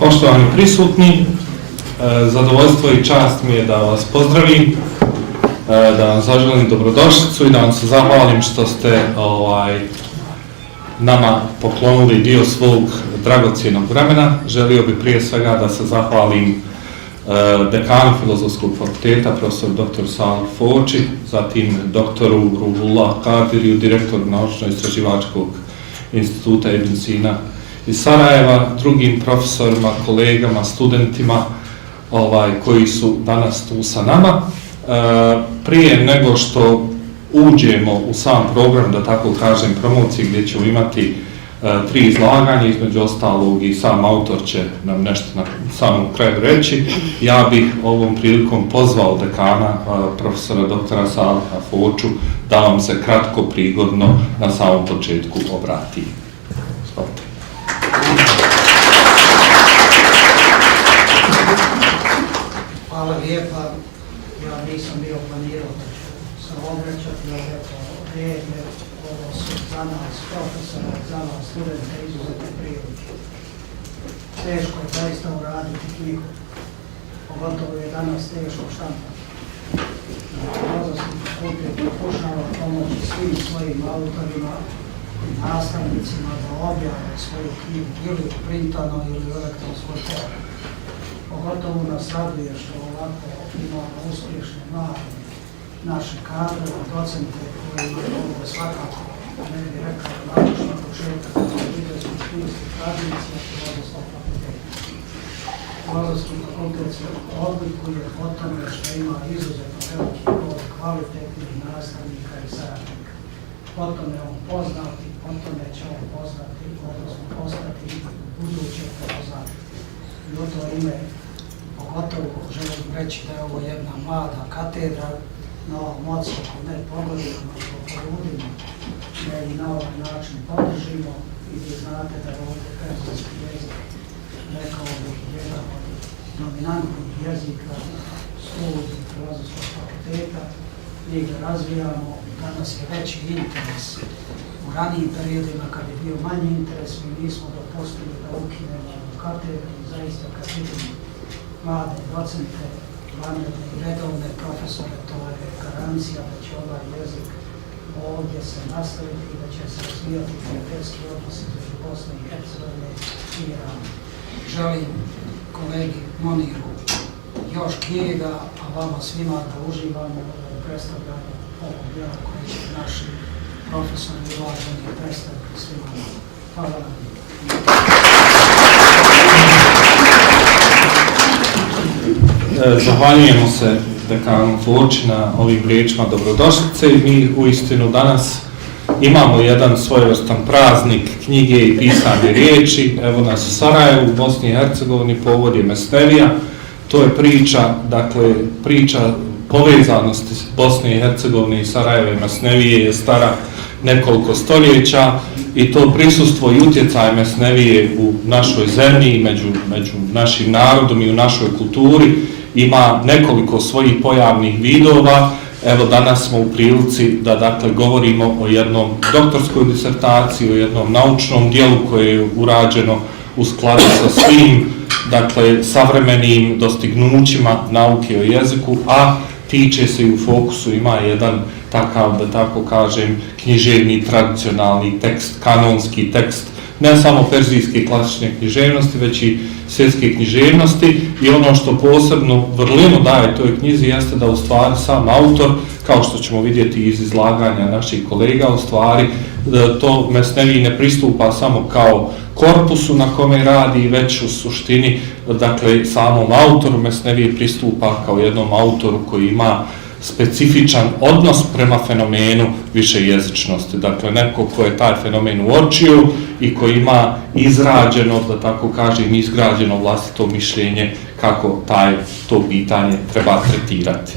Poštovani prisutni, zadovoljstvo i čast mi je da vas pozdravim, da vam zaželim dobrodošlicu i da vam se zahvalim što ste nama poklonili dio svog dragocjenog vremena. Želio bih prije svega da se zahvalim dekanu Filozofskog fakulteta, profesor dr. Salih Foči, zatim doktoru Ruhullah Kadiriju, direktoru Naučno-istraživačkog instituta Ibn Sina iz Sarajeva, drugim profesorima, kolegama, studentima koji su danas tu sa nama. Prije nego što uđemo u sam program, da tako kažem, promocije gdje ćemo imati 3 izlaganja, između ostalog i sam autor će nam nešto na samom kraju reći, ja bih ovom prilikom pozvao dekana, profesora doktora Saliha Foču, da vam se kratko, prigodno na samom početku obrati. Hvala lijepa. Ja nisam bio planirao da ću se obraćati, jer ovo su za nas profesora, za nas studenta izuzetne prilike. Teško je zaista uraditi knjigu, pogotovo je danas teško štampati. Filozofski fakultet pokušava pomoći svim svojim autorima i nastavnicima da objave svoju knjigu ili u printanoj ili u elektronskoj formi. Pogotovo nas raduje što ovako imamo uspješne mlade naše kadre, docente koji ovo svakako, ne bih rekao, naučni početak univerzitetskom školskih tradicija Filozofskog fakulteta. Filozofski fakultet se odlikuje po tome što ima izuzetno veliki broj kvalitetnih nastavnika i saradnika. Po tome on poznati, po tome će on poznati, odnosno postati buduće prepoznati. I u to ime pogotovo želim reći da je ovo jedna mlada katedra na ovom odsjeku, ne pogledamo, pogodimo, da i na ovaj način podržimo i vi znate da je ovdje perzijski jezik, rekao bih, jedan od dominantnih jezika studija Filozofskog fakulteta. Mi ga razvijamo, danas je veći interes. U ranijim periodima kad je bio manji interes, mi nismo dopustili da ukinemo katedru, zaista kad vidimo mlade docente, vanredne i redovne profesore, to je garancija da će ovaj jezik ovdje se nastaviti i da će se razvijati prijateljski odnos između Bosne i Hercegovine i Irana. Želim kolegi Moniru još knjiga, a vama svima da uživamo u predstavljanju ovog djela koji će naši profesori i uvaženi predstaviti svima. Hvala vam. Zahvaljujemo se dekanu Foči na ovim riječima dobrodošlice i mi uistinu danas imamo jedan svojevrstan praznik knjige i pisane riječi. Evo nas u Sarajevu, u Bosni i Hercegovini, povod je Mesnevija. To je priča povezanosti Bosne i Hercegovine i Sarajeva i Mesnevije je stara nekoliko stoljeća i to prisustvo i utjecaj Mesnevije u našoj zemlji, među našim narodom i u našoj kulturi ima nekoliko svojih pojavnih vidova. Evo danas smo u prilici da govorimo o jednom doktorskoj disertaciji, o jednom naučnom dijelu koje je urađeno u skladu sa svim savremenim dostignućima nauke o jeziku, a tiče se i u fokusu ima jedan takav, da tako kažem, književni, tradicionalni tekst, kanonski tekst, ne samo perzijske klasične književnosti, već i svjetske književnosti. I ono što posebno vrlinu daje toj knjizi jeste da u stvari sam autor, kao što ćemo vidjeti iz izlaganja naših kolega, u stvari to Mesneviji ne pristupa samo kao korpusu na kome radi, već u suštini, samom autoru Mesneviji pristupa kao jednom autoru koji ima specifičan odnos prema fenomenu višejezičnosti. Dakle, neko ko je taj fenomen uočio i koji ima izrađeno, da tako kažem, izgrađeno vlastito mišljenje kako to pitanje treba tretirati.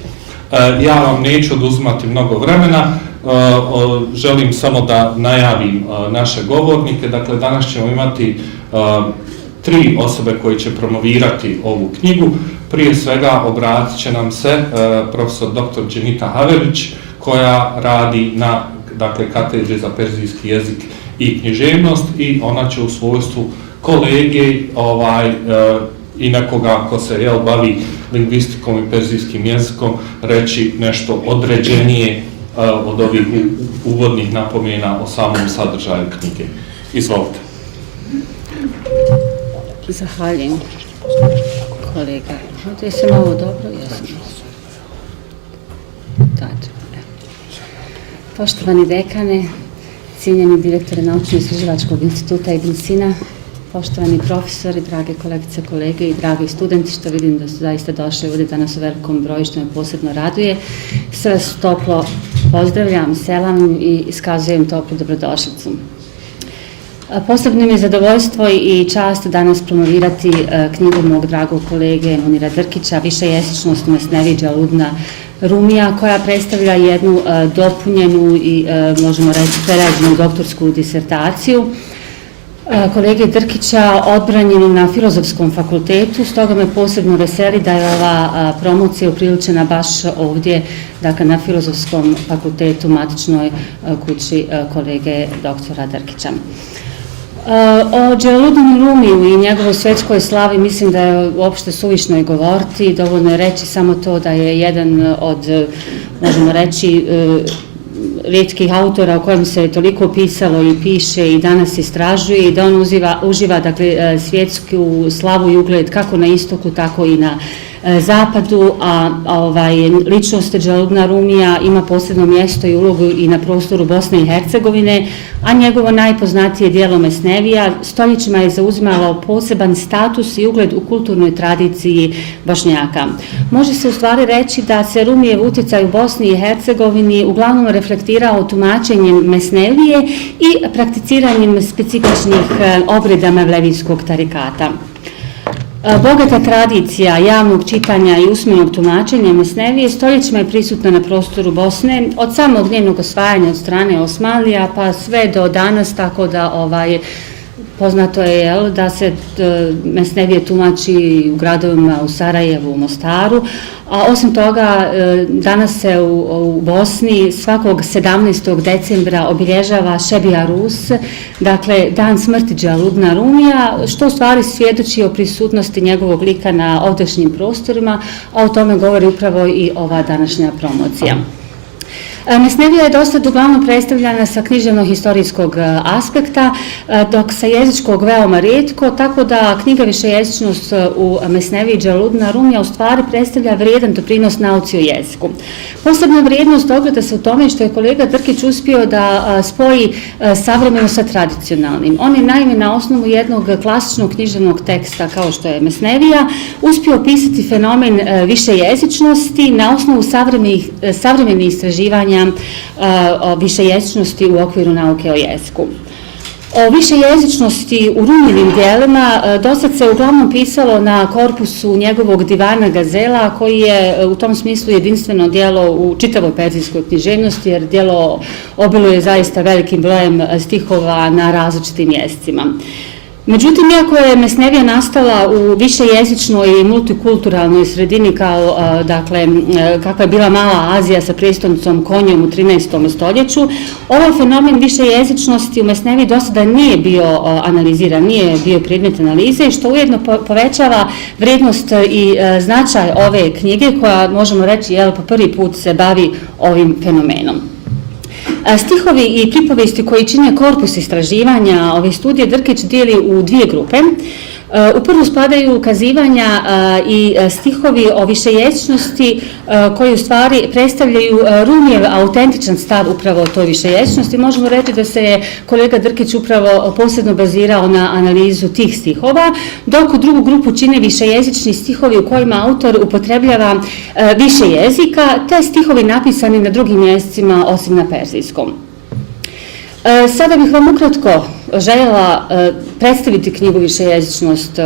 Ja vam neću oduzimati mnogo vremena, želim samo da najavim naše govornike. Dakle, danas ćemo imati 3 osobe koje će promovirati ovu knjigu. Prije svega obratit će nam se profesor dr. Dženita Havelić, koja radi na katedri za perzijski jezik i književnost i ona će u svojstvu kolege i nekoga ko se bavi lingvistikom i perzijskim jezikom reći nešto određenije od ovih uvodnih napomena o samom sadržaju knjige. Izvolite. Zahvaljujem, kolega. Ovdje se malo dobro, jesam. Poštovani dekane, cijenjeni direktore Naučno-istraživačkog instituta Ibn Sina, poštovani profesori, drage kolegice, kolege i dragi studenti, što vidim da su zaista došli ovdje danas u velikom broju, što me posebno raduje. Sve vas toplo pozdravljam, selam i iskazujem toplu dobrodošlicu. Posebno mi je zadovoljstvo i čast danas promovirati knjigu mog dragog kolege Munira Drkića, Višejezičnost Mesnevi Džaludna Rumija, koja predstavlja jednu dopunjenu i, možemo reći, prerađenu doktorsku disertaciju kolege Drkića odbranjenu na Filozofskom fakultetu. Stoga me posebno veseli da je ova promocija upriličena baš ovdje, dakle na Filozofskom fakultetu, matičnoj kući kolege doktora Drkića. O Dželaludinu Rumiju i njegovoj svetskoj slavi mislim da je uopšte suvišno i govoriti. Dovoljno je reći samo to da je jedan od, možemo reći, rijetkih autora o kojem se toliko pisalo i piše i danas istražuje i da on uživa dakle, svjetsku slavu i ugled kako na istoku, tako i na zapadu, a ličnost Dželaludina Rumija ima posebno mjesto i ulogu i na prostoru Bosne i Hercegovine, a njegovo najpoznatije djelo Mesnevija stoljećima je zauzimalo poseban status i ugled u kulturnoj tradiciji Bošnjaka. Može se u stvari reći da se Rumijev utjecaj u Bosni i Hercegovini uglavnom reflektirao tumačenjem Mesnevije i prakticiranjem specifičnih obreda Mevlevijskog tarikata. Bogata tradicija javnog čitanja i usmenog tumačenja Mesnevije stoljećima je prisutna na prostoru Bosne od samog njenog osvajanja od strane Osmanlija pa sve do danas, tako da poznato je da se Mesnevije tumači u gradovima u Sarajevu, u Mostaru, a osim toga danas se u Bosni svakog 17. decembra obilježava Šebija Rus, dakle dan smrti Dželaludina Rumija, što u stvari svjedoči o prisutnosti njegovog lika na ovdašnjim prostorima, a o tome govori upravo i ova današnja promocija. Mesnevija je dosta uglavnom predstavljena sa književno-historijskog aspekta, dok sa jezičkog veoma rijetko, tako da knjiga Višejezičnost u Mesneviji Dželaludina Rumija u stvari predstavlja vrijedan doprinos nauci o jeziku. Posebna vrijednost ogleda se u tome što je kolega Drkić uspio da spoji savremeno sa tradicionalnim. On je naime na osnovu jednog klasičnog književnog teksta kao što je Mesnevija uspio opisati fenomen višejezičnosti na osnovu savremenih istraživanja o višejezičnosti u okviru nauke o jeziku. O višejezičnosti u Rumijevim djelima dosad se uglavnom pisalo na korpusu njegovog Divana Gazela, koji je u tom smislu jedinstveno djelo u čitavoj perzijskoj književnosti, jer djelo obiluje zaista velikim brojem stihova na različitim jezicima. Međutim, iako je Mesnevija nastala u višejezičnoj i multikulturalnoj sredini kao, dakle, kakva je bila Mala Azija sa prijestolnicom Konjom u 13. stoljeću, ovaj fenomen višejezičnosti u Mesneviji do sada nije bio analiziran, nije bio predmet analize, što ujedno povećava vrijednost i značaj ove knjige koja, možemo reći, po prvi put se bavi ovim fenomenom. Stihovi i pripovesti koji čine korpus istraživanja ove studije Drkić dijeli u dvije grupe. U prvu spadaju ukazivanja i stihovi o višejezičnosti koji u stvari predstavljaju Rumijev autentičan stav upravo o toj višejezičnosti. Možemo reći da se je kolega Drkić upravo posebno bazirao na analizu tih stihova, dok u drugu grupu čine višejezični stihovi u kojima autor upotrebljava više jezika, te stihovi napisani na drugim jezicima osim na perzijskom. Sada bih vam ukratko željela predstaviti knjigu Višejezičnost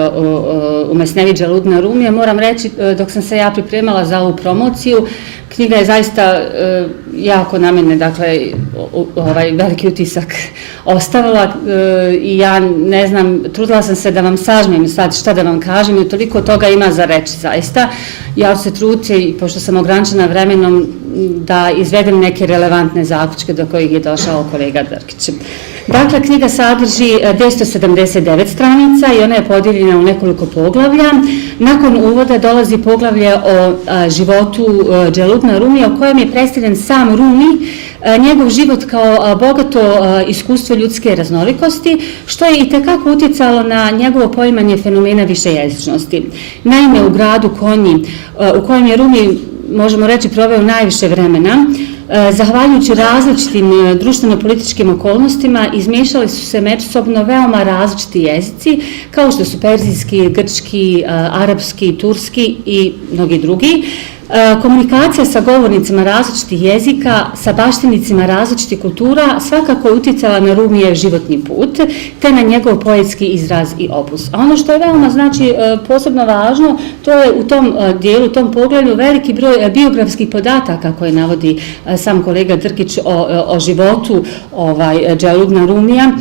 u Mesneviji Dželaludina Rumija. Moram reći, dok sam se ja pripremala za ovu promociju, knjiga je zaista jako na mene, dakle, veliki utisak ostavila i ja ne znam, trudila sam se da vam sažmem sad šta da vam kažem i toliko toga ima za reći zaista. Ja ću se truditi, pošto sam ograničena vremenom, da izvedem neke relevantne zaključke do kojih je došao kolega Drkić. Dakle, knjiga sadrži 279 stranica i ona je podijeljena u nekoliko poglavlja. Nakon uvoda dolazi poglavlje o životu Dželudna Rumija, u kojem je predstavljen sam Rumi, njegov život kao bogato iskustvo ljudske raznolikosti, što je itekako utjecalo na njegovo poimanje fenomena višejezičnosti. Naime, u gradu Konji, u kojem je Rumi, možemo reći, proveo najviše vremena, zahvaljujući različitim društveno-političkim okolnostima, izmiješali su se međusobno veoma različiti jezici, kao što su perzijski, grčki, arapski, turski i mnogi drugi. Komunikacija sa govornicima različitih jezika, sa baštinicima različitih kultura svakako je utjecala na Rumijev životni put, te na njegov poetski izraz i opus. A ono što je veoma, znači, posebno važno, to je u tom dijelu, u tom pogledu veliki broj biografskih podataka koje navodi sam kolega Drkić o životu Dželudna Rumija,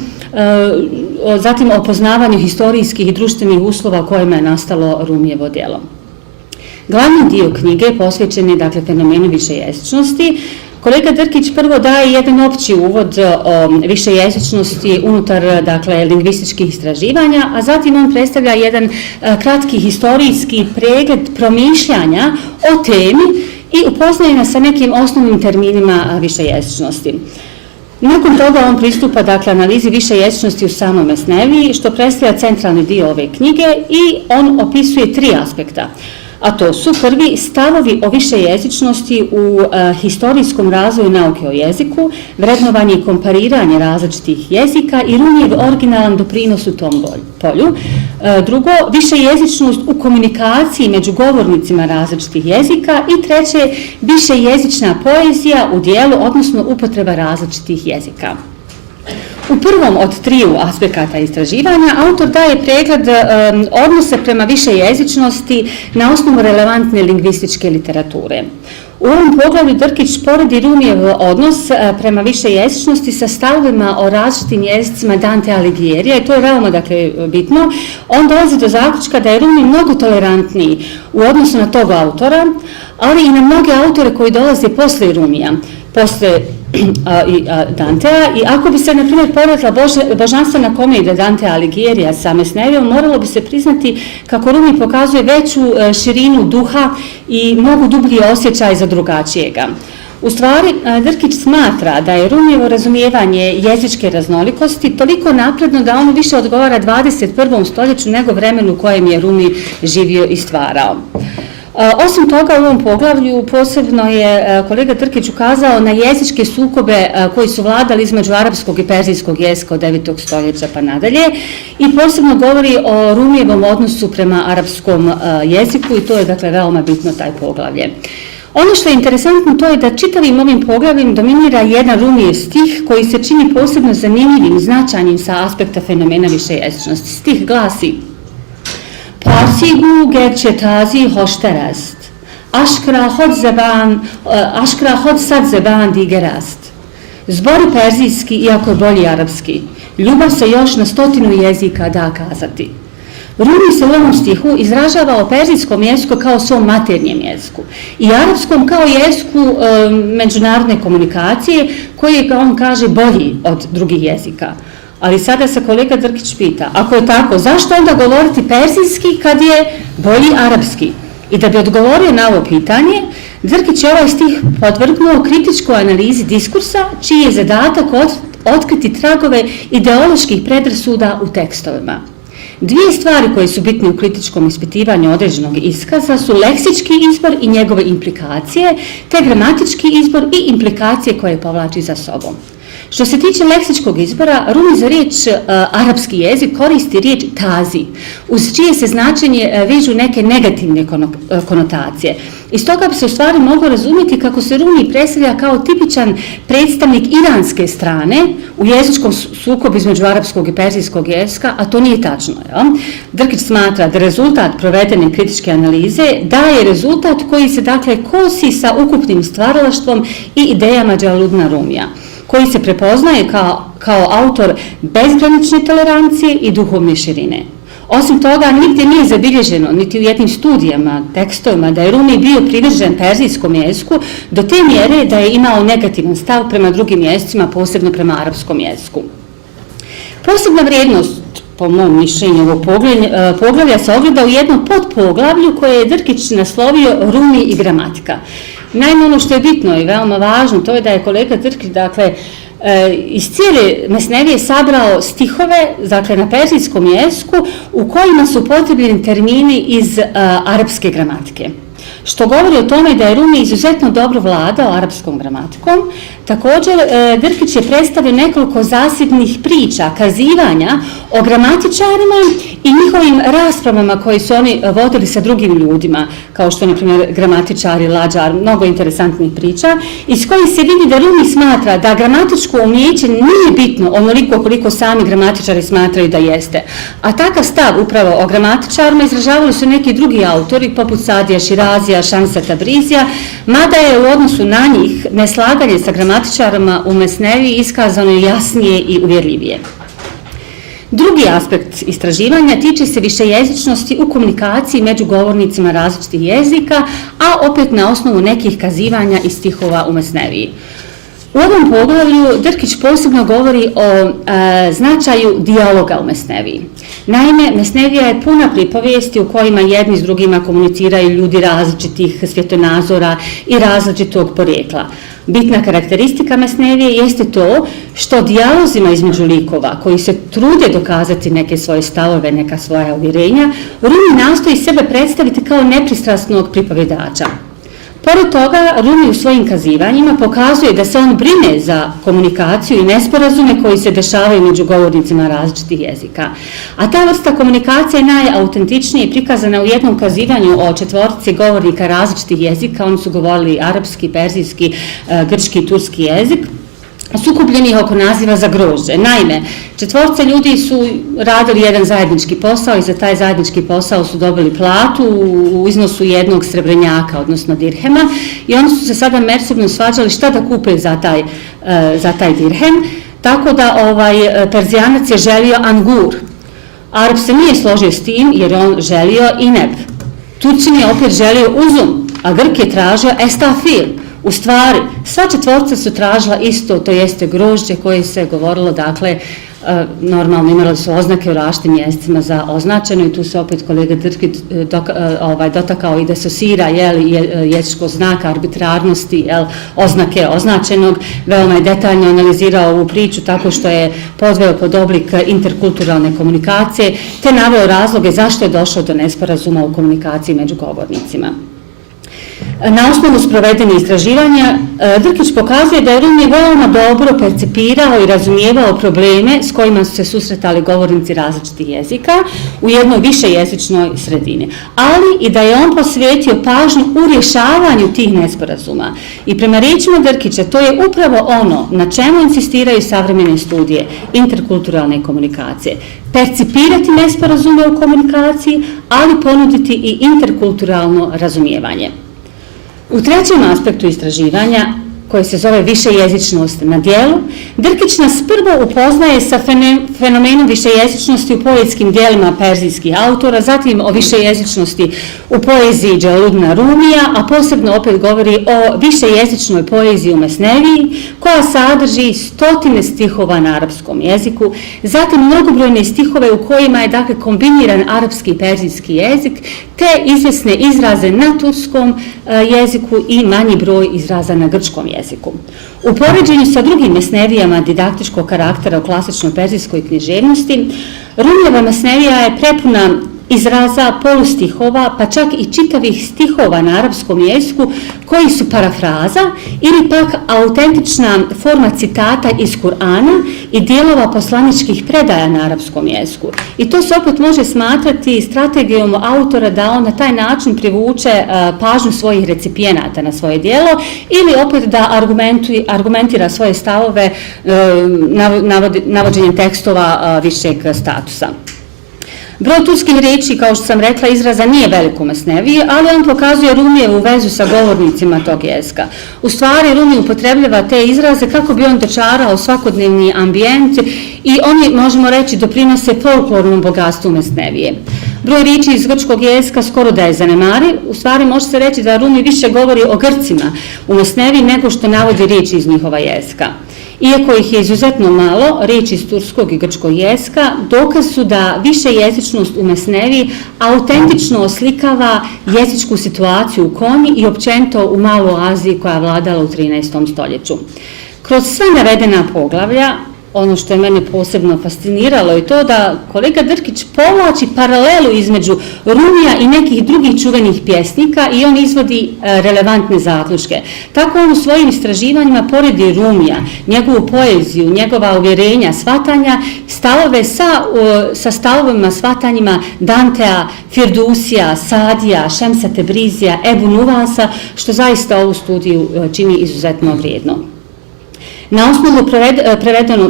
zatim o poznavanju historijskih i društvenih uslova u kojima je nastalo Rumijevo djelo. Glavni dio knjige posvećen je, dakle, fenomenu višejezičnosti. Kolega Drkić prvo daje jedan opći uvod o višejezičnosti unutar, dakle, lingvističkih istraživanja, a zatim on predstavlja jedan kratki historijski pregled promišljanja o temi i upoznaje nas sa nekim osnovnim terminima višejezičnosti. Nakon toga on pristupa, dakle, analizi višejezičnosti u samom Mesneviji, što predstavlja centralni dio ove knjige, i on opisuje 3 aspekta. A to su: prvi, stavovi o višejezičnosti u historijskom razvoju nauke o jeziku, vrednovanje i kompariranje različitih jezika i Rumijev originalan doprinos u tom polju. Drugo, višejezičnost u komunikaciji među govornicima različitih jezika. I treće, višejezična poezija u dijelu, odnosno upotreba različitih jezika. U prvom od 3 aspekata istraživanja autor daje pregled odnose prema višejezičnosti na osnovu relevantne lingvističke literature. U ovom poglavlju Drkić poredi Rumijev odnos prema višejezičnosti sa stavovima o različitim jezicima Dante Alighiera, i to je veoma, dakle, bitno. On dolazi do zaključka da je Rumi mnogo tolerantniji u odnosu na tog autora, ali i na mnoge autore koji dolaze posle Rumija, posle Dantea, i ako bi se, na primjer, porekla božanstvena komedija Dante Alighiera sa Mesnevijom, moralo bi se priznati kako Rumi pokazuje veću širinu duha i mnogo dublji osjećaj za drugačijega. U stvari, Drkić smatra da je Rumijevo razumijevanje jezičke raznolikosti toliko napredno da ono više odgovara 21. stoljeću nego vremenu u kojem je Rumi živio i stvarao. Osim toga, u ovom poglavlju posebno je kolega Drkić ukazao na jezičke sukobe koji su vladali između arapskog i perzijskog jezika od 9. stoljeća pa nadalje, i posebno govori o Rumijevom odnosu prema arapskom jeziku, i to je, dakle, veoma bitno, taj poglavlje. Ono što je interesantno, to je da čitavim ovim poglavljem dominira jedan Rumijev stih koji se čini posebno zanimljivim, značajnim sa aspekta fenomena višejezičnosti. Stih glasi: Parsigu gerçe tazi hoşterast, aškra hod sad zeban digerast. Zbori perzijski, iako je bolji arapski, ljubav se još na 100 jezika da kazati. Rumi se u ovom stihu izražava o perzijskom jeziku kao svom maternjem jeziku i arapskom kao jeziku međunarodne komunikacije, koji je, on kaže, bolji od drugih jezika. Ali sada se kolega Drkić pita, ako je tako, zašto onda govoriti perzijski kad je bolji arapski? I da bi odgovorio na ovo pitanje, Drkić je ovaj stih podvrgnuo kritičkoj analizi diskursa, čiji je zadatak otkriti tragove ideoloških predrasuda u tekstovima. 2 stvari koje su bitne u kritičkom ispitivanju određenog iskaza su leksički izbor i njegove implikacije, te gramatički izbor i implikacije koje povlači za sobom. Što se tiče leksičkog izbora, Rumi za riječ arapski jezik koristi riječ tazi, uz čije se značenje vežu neke negativne konotacije. Iz toga bi se u stvari moglo razumjeti kako se Rumi predstavlja kao tipičan predstavnik iranske strane u jezičkom sukobu između arapskog i perzijskog jezika, a to nije tačno. Drkić smatra da rezultat provedene kritičke analize daje rezultat koji se, dakle, kosi sa ukupnim stvaralaštvom i idejama Dželudna Rumija, koji se prepoznaje kao autor bezgranične tolerancije i duhovne širine. Osim toga, nigdje nije zabilježeno, niti u jednim studijama, tekstovima, da je Rumi bio privržen perzijskom jeziku do te mjere da je imao negativan stav prema drugim jezicima, posebno prema arapskom jeziku. Posebna vrijednost, po mom mišljenju, ovog poglavlja se ogleda u jednom podpoglavlju koje je Drkić naslovio Rumi i gramatika. Naime, ono što je bitno i veoma važno, to je da je kolega Drkić, dakle, iz cijele mesnevije sabrao stihove, dakle, na perzijskom jeziku u kojima su upotrebljeni termini iz arapske gramatike. Što govori o tome da je Rumi izuzetno dobro vladao arapskom gramatikom. Također, Drkić je predstavio nekoliko zasebnih priča, kazivanja o gramatičarima i njihovim raspravama koje su oni vodili sa drugim ljudima, kao što, na primjer, gramatičari, lađar, mnogo interesantnih priča, iz kojih se vidi da Rumi smatra da gramatičko umijeće nije bitno onoliko koliko sami gramatičari smatraju da jeste. A takav stav upravo o gramatičarima izražavali su neki drugi autori, poput Sadija Širazija, Šamsa Tabrizija, mada je u odnosu na njih neslaganje sa gramatičarima u mesneviji iskazano jasnije i uvjerljivije. Drugi aspekt istraživanja tiče se višejezičnosti u komunikaciji među govornicima različitih jezika, a opet na osnovu nekih kazivanja i stihova u mesneviji. U ovom poglavlju Drkić posebno govori o značaju dijaloga u mesneviji. Naime, mesnevija je puna pripovijesti u kojima jedni s drugima komuniciraju ljudi različitih svjetonazora i različitog porijekla. Bitna karakteristika mesnevije jeste to što dijalozima između likova koji se trude dokazati neke svoje stavove, neka svoja uvjerenja, Rumi nastoji sebe predstaviti kao nepristrasnog pripovjedača. Pored toga, Rumi u svojim kazivanjima pokazuje da se on brine za komunikaciju i nesporazume koji se dešavaju među govornicima različitih jezika. A ta vrsta komunikacije je najautentičnije prikazana u jednom kazivanju o četvorci govornika različitih jezika. Oni su govorili arapski, perzijski, grčki i turski jezik, sukupljenih oko naziva za grožđe. Naime, četvorca ljudi su radili jedan zajednički posao i za taj zajednički posao su dobili platu u iznosu jednog srebrenjaka, odnosno dirhema, i oni su se sada međusobno svađali šta da kupe za taj dirhem, tako da Perzijanac je želio angur. Arap se nije složio s tim jer on želio ineb. Turčin je opet želio uzum, a Grk je tražio estafil. U stvari, sva četvorca su tražila isto, to jeste grožđe koje se govorilo, dakle, normalno imali su oznake u različitim mjestima za označeno i tu se opet kolega Drkić dotakao i da se sira jezičkog znaka, arbitrarnosti, oznake označenog, veoma je detaljno analizirao ovu priču tako što je podveo pod oblik interkulturalne komunikacije te naveo razloge zašto je došlo do nesporazuma u komunikaciji među govornicima. Na osnovu sprovedene istraživanja, Drkić pokazuje da je Rumi veoma dobro percipirao i razumijevao probleme s kojima su se susretali govornici različitih jezika u jednoj višejezičnoj sredini, ali i da je on posvetio pažnju u rješavanju tih nesporazuma. I prema riječima Drkića, to je upravo ono na čemu insistiraju savremene studije interkulturalne komunikacije. Percipirati nesporazume u komunikaciji, ali ponuditi i interkulturalno razumijevanje. U trećem aspektu istraživanja, koje se zove višejezičnost na djelu, Drkić nas prvo upoznaje sa fenomenom višejezičnosti u poetskim djelima perzijskih autora, zatim o višejezičnosti u poeziji Dželaludina Rumija, a posebno opet govori o višejezičnoj poeziji u mesneviji, koja sadrži stotine stihova na arapskom jeziku, zatim mnogobrojne stihove u kojima je dakle kombiniran arapski i perzijski jezik, te izvjesne izraze na turskom jeziku i manji broj izraza na grčkom jeziku. U poređenju sa drugim mesnevijama didaktičkog karaktera u klasičnoj perzijskoj književnosti, Rumijeva mesnevija je prepuna izraza, polustihova, pa čak i čitavih stihova na arapskom jeziku koji su parafraza ili pak autentična forma citata iz Kur'ana i dijelova poslaničkih predaja na arapskom jeziku. I to se opet može smatrati strategijom autora da on na taj način privuče pažnju svojih recipijenata na svoje djelo ili opet da argumentira svoje stavove navođenjem tekstova višeg statusa. Broj turskih riječi, kao što sam rekla, izraza nije velik u mesneviji, ali on pokazuje Rumijevu vezu sa govornicima tog jezika. U stvari, Rumi upotrebljava te izraze kako bi on dočarao svakodnevni ambijent i oni, možemo reći, doprinose folklornom bogatstvu mesnevije. Broj riječi iz grčkog jezika skoro da je zanemariv, u stvari može se reći da Rumi više govori o Grcima u mesneviji nego što navodi riječi iz njihova jezika. Iako ih je izuzetno malo, riječi iz turskog i grčkog jeska dokaz su da višejezičnost u Mesneviji autentično oslikava jezičku situaciju u Konji i općenito u Maloj Aziji koja je vladala u 13. stoljeću. Kroz sve navedena poglavlja, ono što je mene posebno fasciniralo je to da kolega Drkić povlači paralelu između Rumija i nekih drugih čuvenih pjesnika i on izvodi relevantne zaključke. Tako on u svojim istraživanjima poredi Rumija, njegovu poeziju, njegova uvjerenja, shvatanja, stavove sa stavovima, shvatanjima Dantea, Firdusija, Sadija, Šemsa Tebrizija, Ebu Nuvasa, što zaista ovu studiju čini izuzetno vrijedno. Na osnovu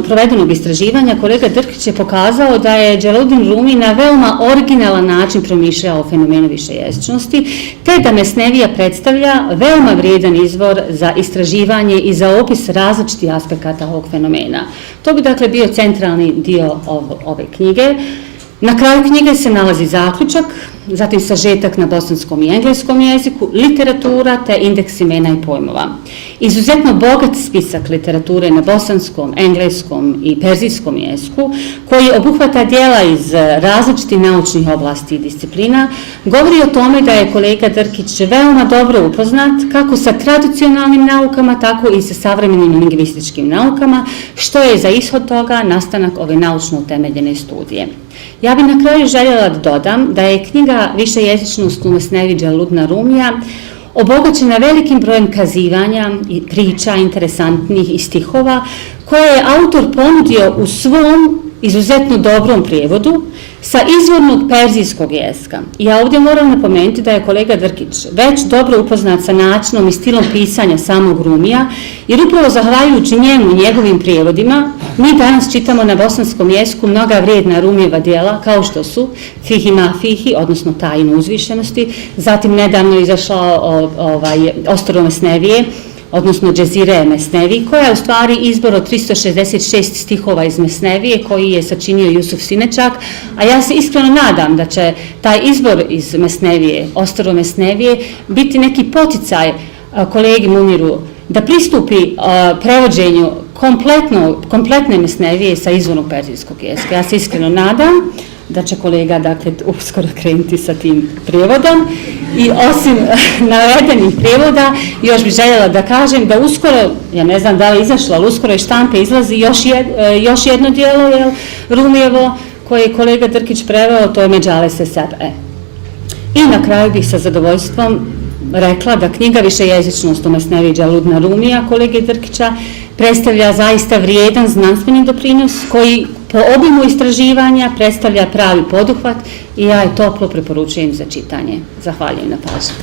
provedenog istraživanja kolega Drkić je pokazao da je Dželaluddin Rumi na veoma originalan način promišljao o fenomenu višejezičnosti, te da Mesnevija predstavlja veoma vrijedan izvor za istraživanje i za opis različitih aspekata ovog fenomena. To bi dakle bio centralni dio ove knjige. Na kraju knjige se nalazi zaključak, zatim sažetak na bosanskom i engleskom jeziku, literatura te indeks imena i pojmova. Izuzetno bogat spisak literature na bosanskom, engleskom i perzijskom jeziku, koji obuhvata djela iz različitih naučnih oblasti i disciplina, govori o tome da je kolega Drkić veoma dobro upoznat kako sa tradicionalnim naukama, tako i sa savremenim lingvističkim naukama, što je za ishod toga nastanak ove naučno utemeljene studije. Ja bih na kraju željela da dodam da je knjiga Višejezičnost u Mesneviji Dželaluddina Rumija obogaćena velikim brojem kazivanja i priča interesantnih i stihova koje je autor ponudio u svom izuzetno dobrom prijevodu sa izvornog perzijskog jezika. Ja ovdje moram napomenuti da je kolega Drkić već dobro upoznat sa načinom i stilom pisanja samog Rumija, jer upravo zahvaljujući njemu i njegovim prijevodima mi danas čitamo na bosanskom jeziku mnoga vrijedna Rumijeva djela, kao što su Fihi ma Fihi, odnosno Tajnu uzvišenosti, zatim nedavno izašla Ostrvo Mesnevije, odnosno Džezire Mesnevi, koja je u stvari izbor od 366 stihova iz Mesnevije koji je sačinio Jusuf Sinečak, a ja se iskreno nadam da će taj izbor iz Mesnevije, Ostrvo Mesnevije, biti neki poticaj kolegi Muniru da pristupi prevođenju kompletne Mesnevije sa izvornog perzijskog jezika. Ja se iskreno nadam da će kolega dakle uskoro krenuti sa tim prijevodom i osim navedenih prijevoda još bih željela da kažem da uskoro, ja ne znam da li je izašlo, ali uskoro iz štampe izlazi još jedno djelo Rumijevo koje je kolega Drkić preveo, to je Međale se sebe. I na kraju bih sa zadovoljstvom rekla da knjiga Višejezičnost u Mesneviji Dželaluddina Rumija kolege Drkića predstavlja zaista vrijedan znanstveni doprinos koji po obimu istraživanja predstavlja pravi poduhvat i ja je toplo preporučujem za čitanje. Zahvaljujem na pažnji.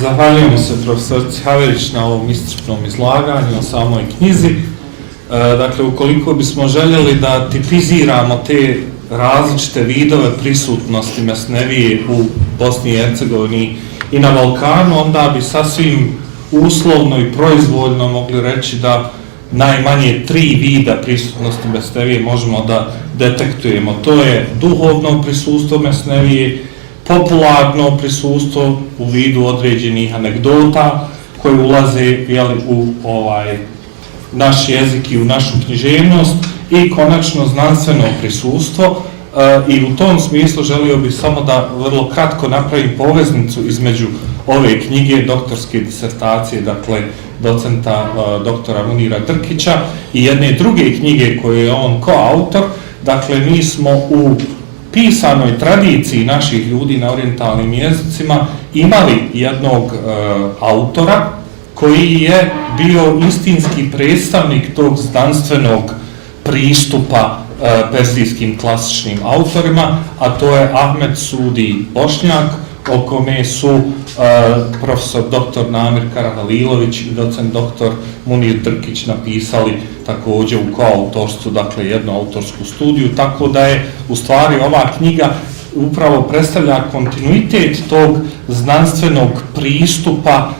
Zahvaljujemo se profesorici Haverić na ovom iscrpnom izlaganju o samoj knjizi. Dakle, ukoliko bismo željeli da tipiziramo te različite vidove prisutnosti Mesnevije u Bosni i Hercegovini i na Balkanu, onda bi sasvim uslovno i proizvoljno mogli reći da najmanje 3 vida prisutnosti Mesnevije možemo da detektujemo. To je duhovno prisustvo Mesnevije, popularno prisustvo u vidu određenih anegdota koje ulaze u naš jezik i u našu književnost i konačno znanstveno prisustvo. I u tom smislu želio bih samo da vrlo kratko napravim poveznicu između ove knjige, doktorske disertacije, dakle docenta doktora Munira Drkića i jedne druge knjige koje je on koautor. Dakle, mi smo u pisanoj tradiciji naših ljudi na orijentalnim jezicima imali jednog autora koji je bio istinski predstavnik tog znanstvenog pristupa perzijskim klasičnim autorima, a to je Ahmed Sudi Bošnjak, o kome su profesor dr. Namir Karahalilović i docent dr. Munir Drkić napisali također u koautorstvu, dakle jednu autorsku studiju, tako da je u stvari ova knjiga upravo predstavlja kontinuitet tog znanstvenog pristupa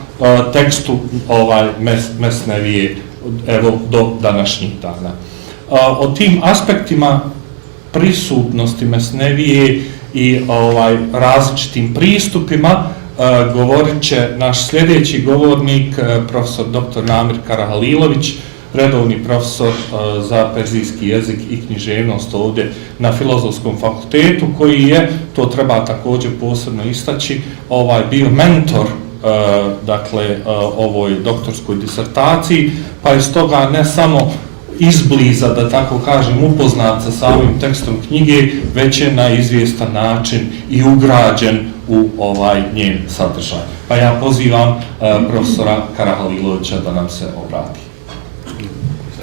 tekstu Mesnevije evo do današnjih dana. O tim aspektima prisutnosti Mesnevije i različitim pristupima govorit će naš sljedeći govornik, profesor dr. Namir Karahalilović, redovni profesor za perzijski jezik i književnost ovdje na Filozofskom fakultetu, koji je, to treba također posebno istaći, bio mentor dakle ovoj doktorskoj disertaciji, pa je stoga ne samo izbliza, da tako kažem, upoznat sa samim tekstom knjige, već je na izvjestan način i ugrađen u njen sadržaj. Pa ja pozivam profesora Karahalilovića da nam se obrati.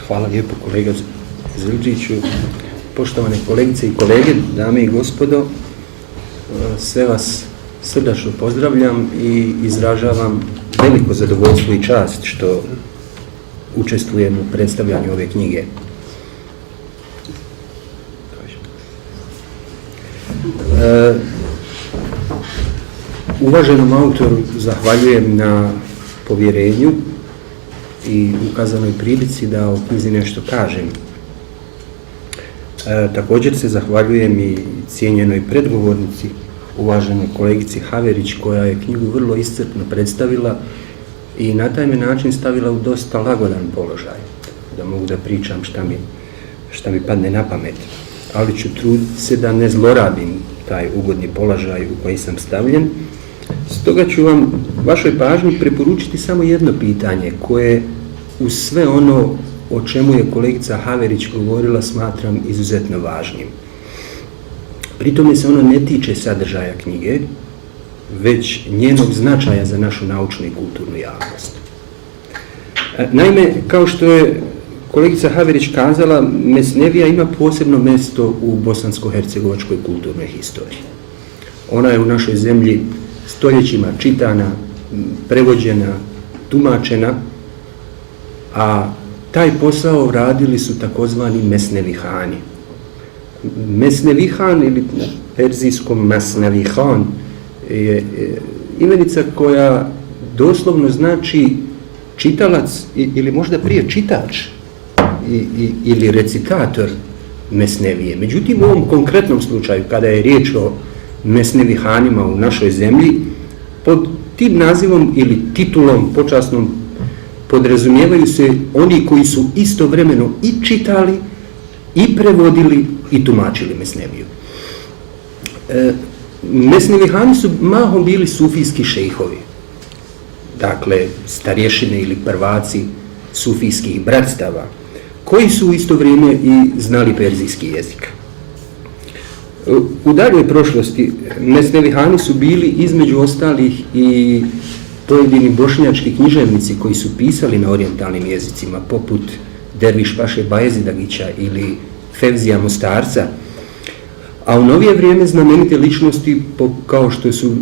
Hvala lijepo kolega Zildžiću. Poštovane kolegice i kolege, dame i gospodo, sve vas srdačno pozdravljam i izražavam veliko zadovoljstvo i čast što učestvujem u predstavljanju ove knjige. Uvaženom autoru zahvaljujem na povjerenju i ukazanoj prilici da o knjizi nešto kažem. Također se zahvaljujem i cijenjenoj predgovornici, uvaženoj kolegici Haverić, koja je knjigu vrlo iscrpno predstavila i na taj me način stavila u dosta lagodan položaj, da mogu da pričam šta mi padne na pamet. Ali ću truditi se da ne zlorabim taj ugodni položaj u koji sam stavljen. Stoga ću vam vašoj pažnji preporučiti samo jedno pitanje koje uz sve ono o čemu je kolegica Haverić govorila smatram izuzetno važnim. Pri tome se ono ne tiče sadržaja knjige, već njenog značaja za našu naučnu i kulturnu javnost. Naime, kao što je kolegica Haverić kazala, Mesnevija ima posebno mjesto u bosansko-hercegovačkoj kulturnoj historiji. Ona je u našoj zemlji stoljećima čitana, prevođena, tumačena, a taj posao radili su takozvani mesnevihani. Mesnevihan ili na perzijskom masnevihan je imenica koja doslovno znači čitalac ili možda prije čitač ili recitator mesnevije. Međutim, u ovom konkretnom slučaju, kada je riječ o mesnevihanima u našoj zemlji, pod tim nazivom ili titulom počasnom podrazumijevaju se oni koji su istovremeno i čitali, i prevodili, i tumačili mesneviju. Mesnevihani su mahom bili sufijski šejhovi, dakle starješine ili prvaci sufijskih bratstava, koji su u isto vrijeme i znali perzijski jezik. U daljoj prošlosti mesnevihani su bili između ostalih i pojedini bošnjački književnici koji su pisali na orijentalnim jezicima, poput Derviš Paše Bajezidagića ili Fevzija Mostarca, a u novije vrijeme znamenite ličnosti kao što su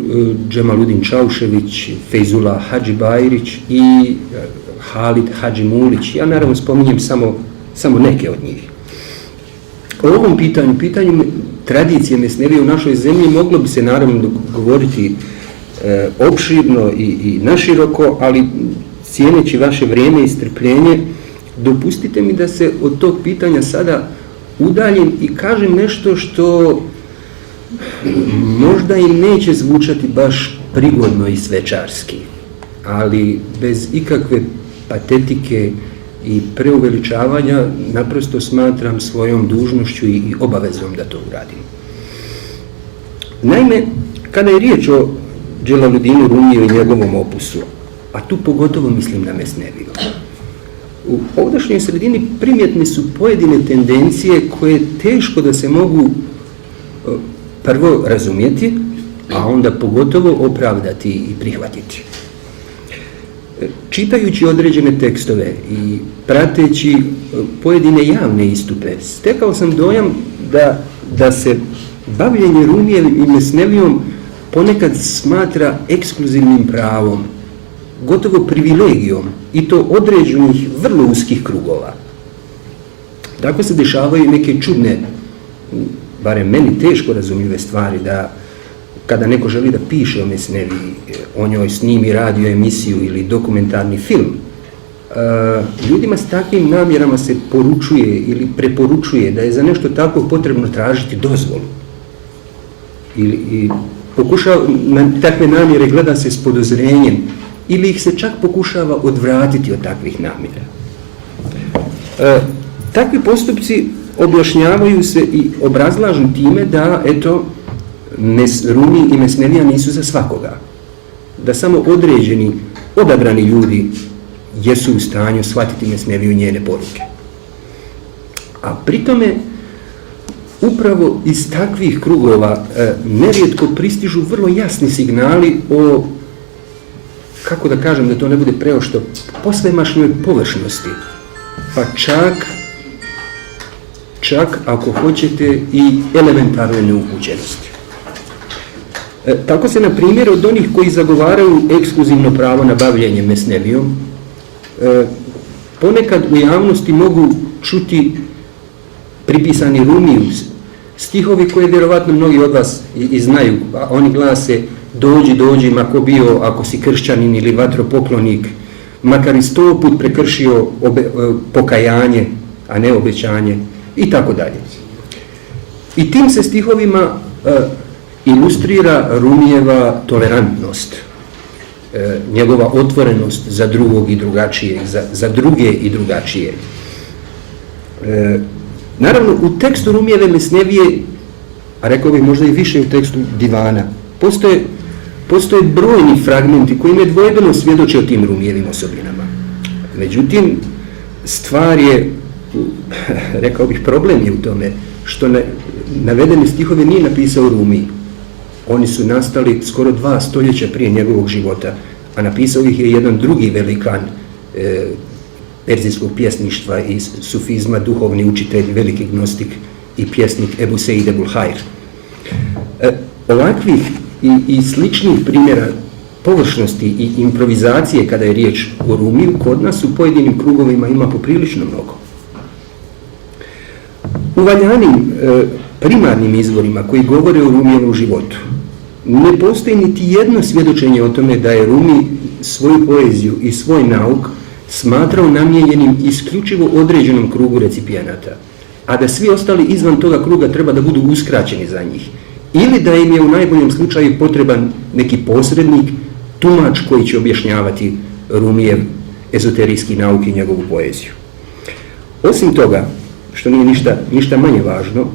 Džemaludin Čaušević, Fejzula Hadži Bajrić i Halid Hadži Mulić. Ja naravno spominjem samo neke od njih. O ovom pitanju tradicije mesnevije u našoj zemlji moglo bi se naravno govoriti opširno i naširoko, ali cijeneći vaše vrijeme i strpljenje, dopustite mi da se od tog pitanja sada udaljim i kažem nešto što možda i neće zvučati baš prigodno i svečarski, ali bez ikakve patetike i preuveličavanja naprosto smatram svojom dužnošću i obavezom da to uradim. Naime, kada je riječ o Dželaludinu Rumiju i njegovom opusu, a tu pogotovo mislim na mesneviju, u ovdašnjoj sredini primjetne su pojedine tendencije koje teško da se mogu prvo razumjeti, a onda pogotovo opravdati i prihvatiti. Čitajući određene tekstove i prateći pojedine javne istupe, stekao sam dojam da se bavljenje Rumijem i mesnevijom ponekad smatra ekskluzivnim pravom, gotovo privilegijom, i to određenih vrlo uskih krugova. Tako se dešavaju neke čudne, barem meni teško razumljive stvari, da kada neko želi da piše o mesneviji, o njoj snimi radio emisiju ili dokumentarni film, ljudima s takvim namjerama se poručuje ili preporučuje da je za nešto tako potrebno tražiti dozvolu. na takve namjere gleda se s podozrenjem ili ih se čak pokušava odvratiti od takvih namjera. Takvi postupci objašnjavaju se i obrazlažu time da, eto, Rumi i Mesnevija nisu za svakoga. Da samo određeni, odabrani ljudi jesu u stanju shvatiti Mesneviju i njene poruke. A pri tome, upravo iz takvih krugova nerijetko pristižu vrlo jasni signali o, kako da kažem da to ne bude preošto, posvemašnjoj površnosti, pa čak ako hoćete i elementarne neupućenosti. Tako se, na primjer, od onih koji zagovaraju ekskluzivno pravo na bavljenje Mesnevijom, ponekad u javnosti mogu čuti pripisani Rumiju stihovi koje vjerovatno mnogi od vas i znaju, a oni glase: dođi, mako bio, ako si kršćanin ili vatropoklonik, makar i 100 put prekršio pokajanje, a ne obećanje, i tako dalje. I tim se stihovima ilustrira Rumijeva tolerantnost, njegova otvorenost za drugog i drugačije, za druge i drugačije. Naravno, u tekstu Rumijeve Mesnevije, a rekao bih možda i više u tekstu Divana, postoje brojni fragmenti koji nedvojbeno svjedoče o tim Rumijevim osobinama. Međutim, stvar je, rekao bih, problem je u tome što navedene stihove nije napisao Rumi. Oni su nastali skoro 2 stoljeća prije njegovog života, a napisao ih je jedan drugi velikan perzijskog pjesništva i sufizma, duhovni učitelj, veliki gnostik i pjesnik Ebu Seid Ebul Hajr. Ovakvih i sličnih primjera površnosti i improvizacije kada je riječ o Rumiju kod nas u pojedinim krugovima ima poprilično mnogo. U valjanim primarnim izvorima koji govore o Rumijevom životu ne postoji niti jedno svjedočenje o tome da je Rumi svoju poeziju i svoj nauk smatrao namijenjenim isključivo određenom krugu recipijenata, a da svi ostali izvan toga kruga treba da budu uskraćeni za njih, ili da im je u najboljem slučaju potreban neki posrednik, tumač koji će objašnjavati Rumijev ezoterijski nauk i njegovu poeziju. Osim što nije ništa manje važno,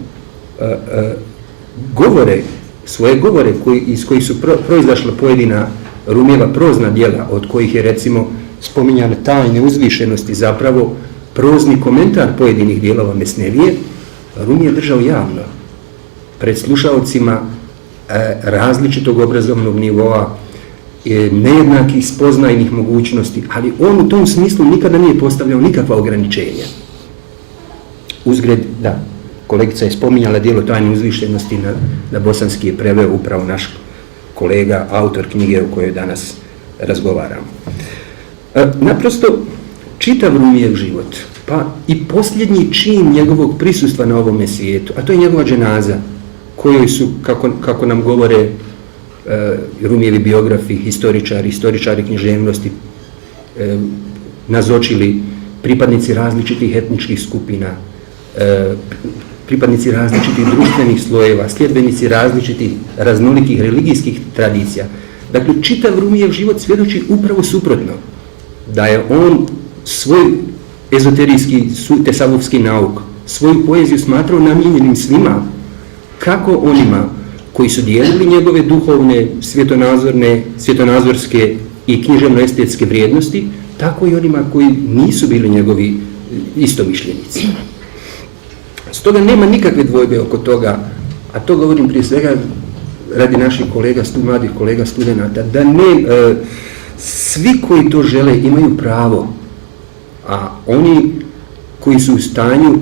svoje govore iz kojih su proizašla pojedina Rumijeva prozna djela, od kojih je recimo spominjane tajne uzvišenosti zapravo prozni komentar pojedinih dijelova Mesnevije, Rumi je držao javno pred slušaocima različitog obrazovnog nivoa, nejednakih spoznajnih mogućnosti, ali on u tom smislu nikada nije postavljao nikakva ograničenja. Uzgred, da, kolegica je spominjala djelo tajne uzvišenosti, na bosanski je preveo upravo naš kolega, autor knjige o kojoj danas razgovaramo. Naprosto, čitav Rumijev život, pa i posljednji čin njegovog prisustva na ovome svijetu, a to je njegova dženaza, kojoj su, kako nam govore Rumijevi biografi, historičari književnosti, nazočili pripadnici različitih etničkih skupina, pripadnici različitih društvenih slojeva, sljedbenici različitih raznolikih religijskih tradicija. Dakle, čitav Rumijev život svjedoči upravo suprotno, da je on svoj ezoterijski, tesavovski nauk, svoju poeziju smatrao namijenjenim svima, kako onima koji su dijelili njegove duhovne, svjetonazorske i književno-estetske vrijednosti, tako i onima koji nisu bili njegovi istomišljenici. Stoga nema nikakve dvojbe oko toga, a to govorim prije svega radi naših mladih kolega studenata, da svi koji to žele imaju pravo, a oni koji su u stanju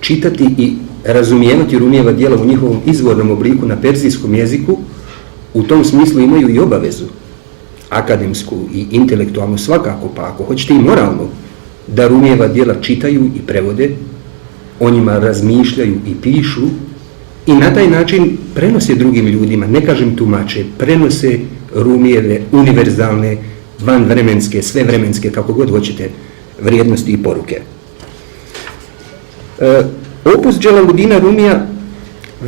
čitati i razumijevati Rumijeva djela u njihovom izvornom obliku na perzijskom jeziku, u tom smislu imaju i obavezu, akademsku i intelektualnu svakako, pa ako hoćete i moralnu, da Rumijeva djela čitaju i prevode, o njima razmišljaju i pišu i na taj način prenose drugim ljudima, ne kažem tumače, prenose Rumijeve univerzalne, vanvremenske, svevremenske, kako god hoćete, vrijednosti i poruke. Opus Dželaludina Rumija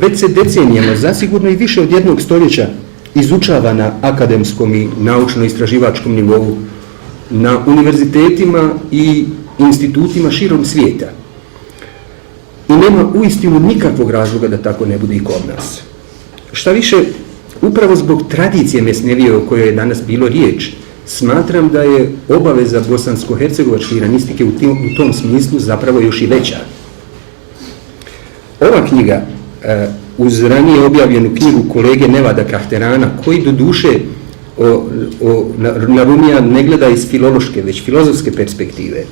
već se decenijama, zasigurno i više od jednog stoljeća, izučava na akademskom i naučno-istraživačkom nivou, na univerzitetima i institutima širom svijeta. I nema uistinu nikakvog razloga da tako ne bude i kod nas. Šta više, upravo zbog tradicije mesnevije o kojoj je danas bilo riječ, smatram da je obaveza bosansko-hercegovačke iranistike u tom smislu zapravo još i veća. Ova knjiga, uz ranije objavljenu knjigu kolege Nevada Kahterana, koji do duše na Rumija ne gleda iz filološke, već filozofske perspektive.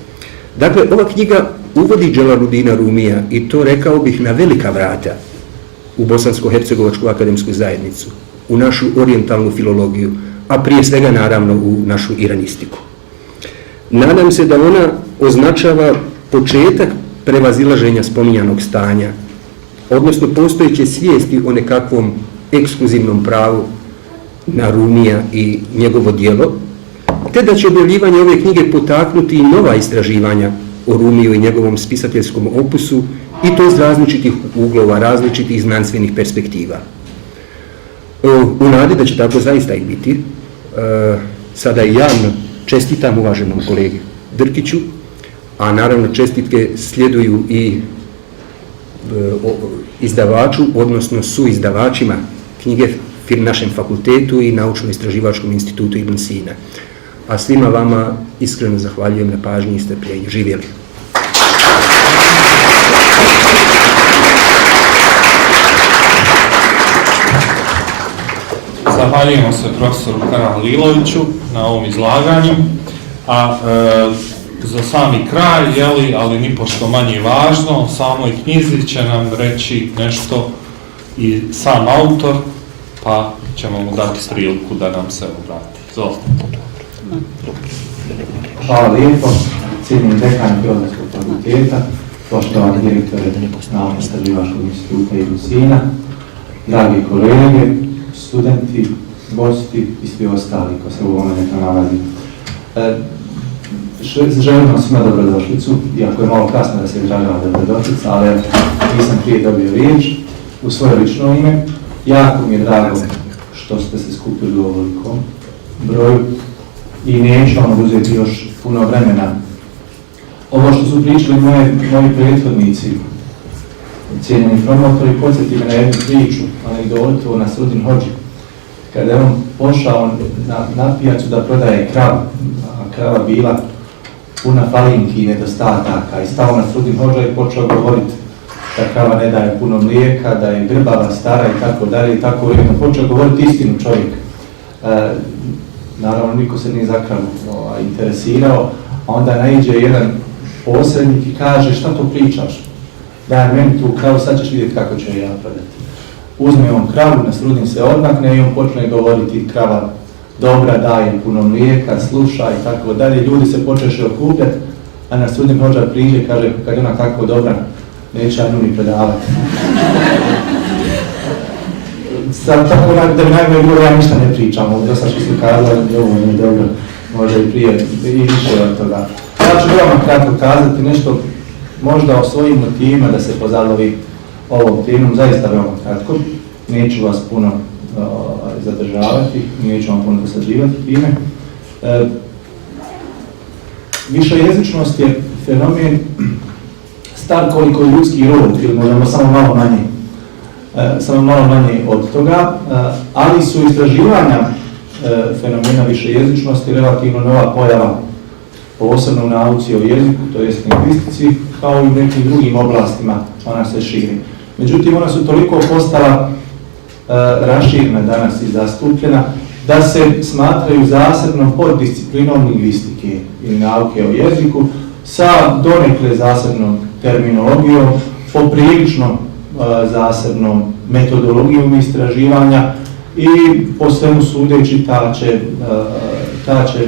Dakle, ova knjiga uvodi Dželaludina Rumija, i to, rekao bih, na velika vrata u bosansko-hercegovačku akademsku zajednicu, u našu orijentalnu filologiju, a prije svega naravno u našu iranistiku. Nadam se da ona označava početak prevazilaženja spominjanog stanja, odnosno postojeće svijesti o nekakvom ekskluzivnom pravu na Rumija i njegovo djelo, te da će objavljivanje ove knjige potaknuti i nova istraživanja o Rumiju i njegovom spisateljskom opusu, i to iz različitih uglova, različitih znanstvenih perspektiva. U nadi da će tako zaista i biti, sada i javno čestitam uvaženom kolegi Drkiću, a naravno čestitke sljeduju i izdavaču, odnosno suizdavačima knjige našem fakultetu i Naučno-istraživačkom institutu Ibn Sina. A svima vama iskreno zahvaljujem na pažnji i strpljenju. Živjeli! Zahvaljujemo se profesoru Karahaliloviću na ovom izlaganju, a za sami kraj, ali nipošto manje važno, o samoj knjizi će nam reći nešto i sam autor, pa ćemo mu dati priliku da nam se obrati. Izvolite. Hvala lijepo, cijenjeni dekan Filozofskog fakulteta, poštovani direktore Naučno-istraživačkog instituta Ibn Sina, dragi kolege, studenti, gosti i svi ostali koji se u ovome neka nalazi. Želim vam svima dobrodošlicu, iako je malo kasno da se izražava dobrodošlica, ali nisam prije dobio riječ u svoje lično ime. Jako mi je drago što ste se skupili u ovolikom broju i neću vam oduzeti još puno vremena. Ovo što su pričali moji prethodnici, cijenjeni promotori, podsjeti me na jednu priču, anegdotu o Nasrudin Hodži. Kada je on pošao na pijacu da prodaje kravu, a krava bila puna falinki i nedostataka, i stao Nasrudin Hodža i počeo govoriti da krava ne daje puno mlijeka, da je grbava, stara i tako dalje i tako uredno. Počeo govoriti istinu čovjek. Naravno, niko se nije za kravu interesirao, a onda naiđe jedan posrednik i kaže: šta to pričaš? Daj meni tu kravu, sad ćeš vidjeti kako ću je ja prodati. Uzme on kravu, Nasrudin se odmakne i on počne govoriti: krava dobra, daje puno mlijeka, sluša i tako dalje. Ljudi se počeše okupljati, a Nasrudin Hodža priđe, kaže: kad je ona tako dobra, neće ja nju ni predavati. Sad tako da bi najbolje bilo, ja ništa ne pričam, ovdje sad što su kazali, ovo nije dobro, može i prije i više od toga. Ja ću veoma kratko kazati nešto možda o svojim motivima da se pozalovi ovom temom, zaista veoma kratko. Neću vas puno zadržavati, neću vam puno dosađivati time. Višejezičnost je fenomen star koliko je ljudski rod, ili možemo samo malo manje od toga, ali su istraživanja fenomena višejezičnosti relativno nova pojava, posebno u nauci o jeziku, to jest lingvistici, kao i u nekim drugim oblastima ona se širi. Međutim, ona su toliko postala raširena danas i zastupljena da se smatraju zasebnom poddisciplinom lingvistike ili nauke o jeziku sa donekle zasebnom terminologijom, poprilično zasebnom metodologijom istraživanja i po svemu sudeći ta će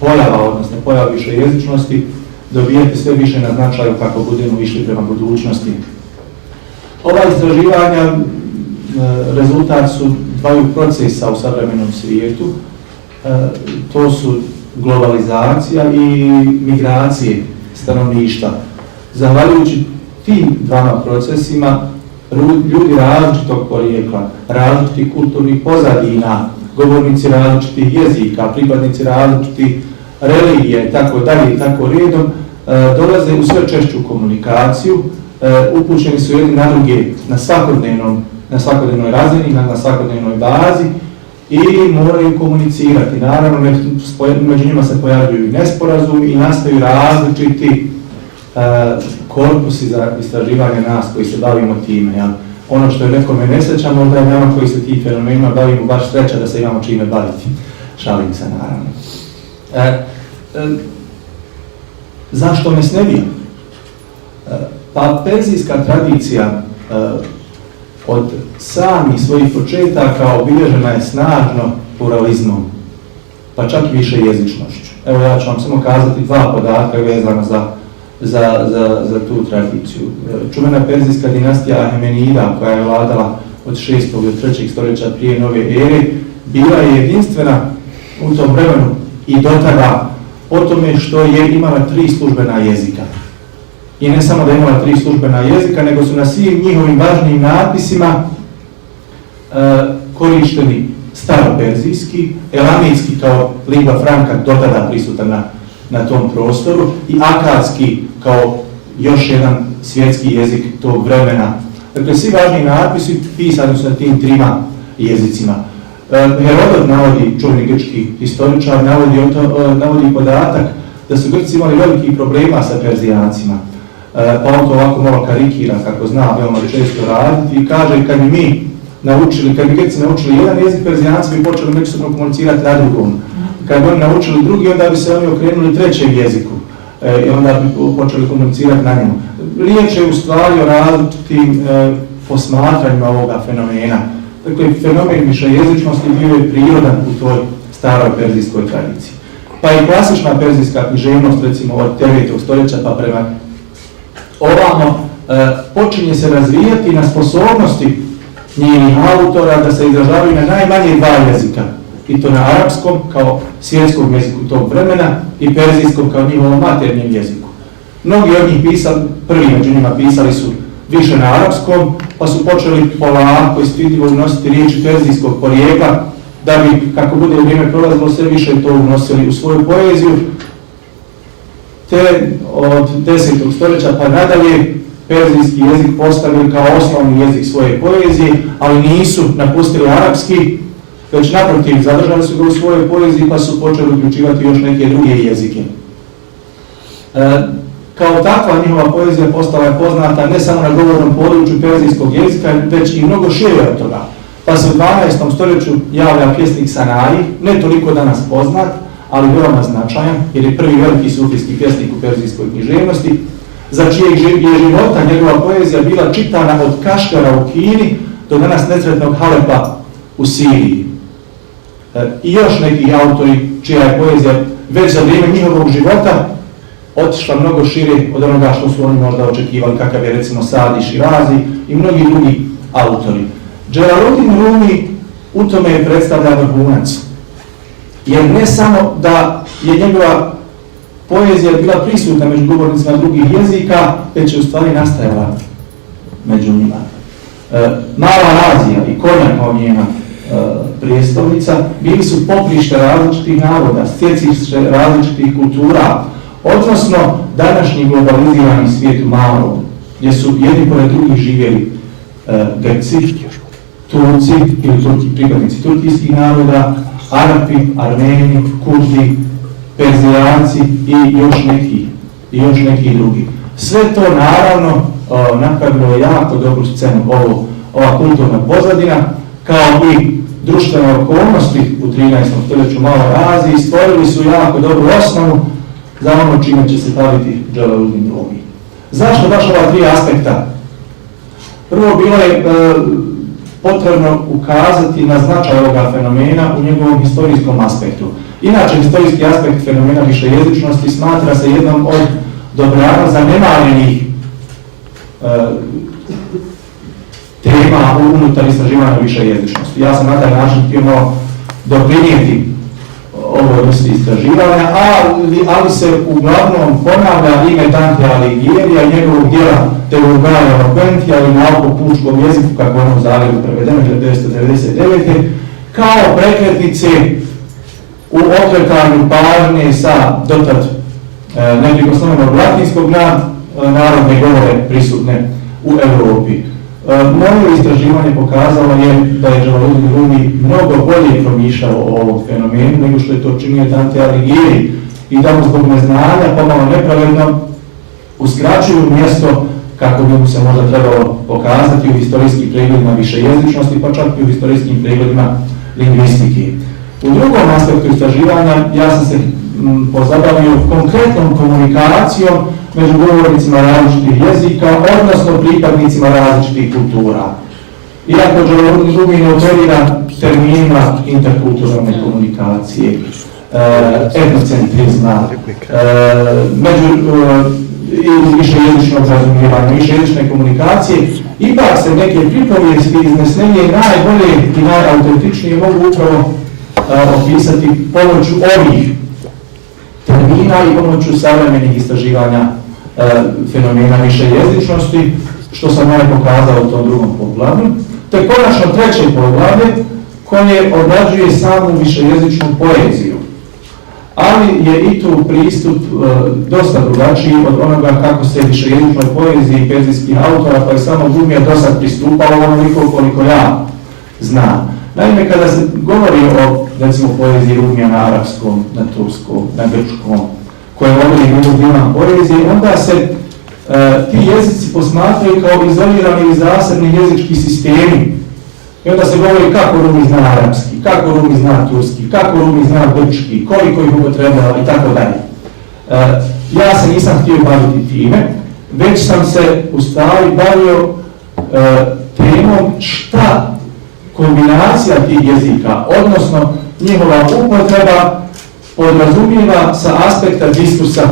pojava, odnosno pojava višejezičnosti dobijati sve više na značaju kako budemo išli prema budućnosti. Ova istraživanja rezultat su dvaju procesa u savremenom svijetu. To su globalizacija i migracije stanovništva. Zahvaljujući tim dvama procesima ljudi različitog porijekla, različitih kulturnih pozadina, govornici različitih jezika, pripadnici različitih religije i tako dalje i tako redom, dolaze u sve češću komunikaciju, upućeni su jedni na druge na svakodnevnoj razini, na svakodnevnoj bazi i moraju komunicirati. Naravno, među njima se pojavljuju i nesporazumi i nastaju različiti korpusi za istraživanje nas koji se bavimo time. Ja. Ono što je nekome nesreća, možda je nama koji se tim fenomenima bavimo baš sreća da se imamo čime baviti. Šalim se, naravno. Zašto mesnevija? Pa perzijska tradicija od samih svojih početaka obilježena je snažno pluralizmom, pa čak i više jezičnošću. Evo ja ću vam samo kazati dva podatka vezana za tu tradiciju. Čuvena perzijska dinastija Ahemenida, koja je vladala od 6. do 3. stoljeća prije nove ere, bila je jedinstvena u tom vremenu i do tada po tome što je imala 3 službena jezika. I ne samo da je imala 3 službena jezika, nego su na svim njihovim važnijim natpisima korišteni staroperzijski, elamitski kao lingua franca do tada prisutan na tom prostoru i akadski kao još jedan svjetski jezik tog vremena. Dakle, svi važniji natpisi pisani su na tim 3 jezicima. Herodot navodi, čuveni grčki historičar, navodi podatak da su Grci imali velikih problema sa Perzijancima. Pa on to ovako malo karikira, kako zna veoma često raditi i kaže kad bi Grci naučili jedan jezik, Perzijanci bi počeli međusobno komunicirati na drugom. Kad bi oni naučili drugi, onda bi se oni okrenuli trećem jeziku i onda bi počeli komunicirati na njemu. Riječ je u stvari o različitim posmatranjima ovoga fenomena. Dakle, fenomen višejezičnosti bio je prirodan u toj staroj perzijskoj tradiciji. Pa i klasična perzijska književnost, recimo od 9. stoljeća pa prema ovamo, počinje se razvijati na sposobnosti njenih autora da se izražavaju na najmanje 2 jezika. I to na arapskom kao svjetskom jeziku tog vremena i perzijskom kao njihovom maternjem jeziku. Mnogi od njih prvi među njima pisali su više na arapskom, pa su počeli polako i stidljivo unositi riječi perzijskog porijekla, da bi, kako bude vrijeme prolazilo, sve više to unosili u svoju poeziju. Te od 10. stoljeća pa nadalje perzijski jezik postavili kao osnovni jezik svoje poezije, ali nisu napustili arapski, već naprotiv, zadržali su ga u svojoj poeziji pa su počeli uključivati još neke druge jezike. Kao takva njihova poezija postala je poznata ne samo na govornom području perzijskog jezika, već i mnogo šire od toga. Pa se u 12. stoljeću javlja pjesnik Sanaji, ne toliko danas poznat, ali veoma značajan, jer je prvi veliki sufijski pjesnik u perzijskoj književnosti, za čijeg je života njegova poezija bila čitana od Kaškara u Kini do danas nesretnog Halepa u Siriji. I još neki autori čija je poezija već za vrijeme njihovog života otišla mnogo šire od onoga što su oni možda očekivali, kakav je recimo Sadi Širazi i mnogi drugi autori. Dželaluddin Rumi u tome je predstavlja vrhunac. Jer ne samo da je njegova poezija bila prisutna među govornicima drugih jezika, već je u stvari nastajala među njima. Mala Azija i Konja kao njena prijestolnica bili su poprište različitih naroda, stjecište različitih kultura, odnosno današnji globalizirani svijet u malom, gdje su jedni pored drugih živjeli Grci, Turci ili pripadnici turkijskih naroda, Arapi, Armeni, Kurdi, Perzijanci i još neki drugi. Sve to naravno napravilo jako dobru scenu ova kulturna pozadina, kao i društvene okolnosti u 13. stoljeću Maloj Aziji stvorili su jako dobru osnovu za ono čime će se baviti Dželaluddin Rumi. Zašto baš ova 3 aspekta? Prvo, bilo je potrebno ukazati na značaj ovoga fenomena u njegovom historijskom aspektu. Inače, historijski aspekt fenomena višejezičnosti smatra se jednom od dobrano zanemarenih tema unutar istraživanja višejezičnosti. Ja sam na taj način htio doprinijeti ovoj vrsti istraživanja, ali se uglavnom ponavlja ime Dante Alighieri i njegovog djela De Vulgari Eloquentia ili Nauka o pučkom jeziku, kako je ono u Zagrebu prevedeno 1999. kao prekretnice u okretanju pažnje sa dotad neprikosnovenog latinskog na narodne govore prisutne u Europi. Moje istraživanje pokazalo je da je Jalaluddin Rumi mnogo bolje promišljao o ovom fenomenu nego što je to činio Dante Alighieri i da mu zbog neznanja, pomalo nepravedno, uskraćuju mjesto kako bi mu se možda trebalo pokazati u historijskim pregledima višejezičnosti, pa čak i u historijskim pregledima lingvistike. U drugom aspektu istraživanja ja sam se pozabavio konkretnom komunikacijom među govornicima različitih jezika, odnosno pripadnicima različitih kultura. Iako Jalaluddin Rumi ne operira terminima interkulturalne komunikacije, etnocentrizma, ili višejezičnog razumijevanja, višejezične komunikacije, ipak se neke pripovijesti iznesenije najbolje i najautentičnije mogu upravo opisati pomoću ovih termina i pomoću savremenih istraživanja fenomena višejezičnosti, što sam ja pokazao u tom drugom poglavlju. Te konačno treće poglavlje koje obrađuje samu višejezičnu poeziju. Ali je i tu pristup dosta drugačiji od onoga kako se višejezičnoj poeziji perzijskih autora, pa je samo Rumija do sad pristupalo onoliko koliko ja znam. Naime, kada se govori o, recimo, poeziji Rumija na arapskom, na turskom, na grčkom, koje vodi njegov divan poezije, onda se ti jezici posmatraju kao izolirani ili zasebni jezički sistemi. I onda se govori kako Rumi zna arapski, kako Rumi zna turski, kako Rumi zna grčki, koliko ih upotrebljava i tako dalje. Ja se nisam htio baviti time, već sam se u stvari bavio temom šta kombinacija tih jezika, odnosno njihova upotreba, podrazumijeva sa aspekta diskursa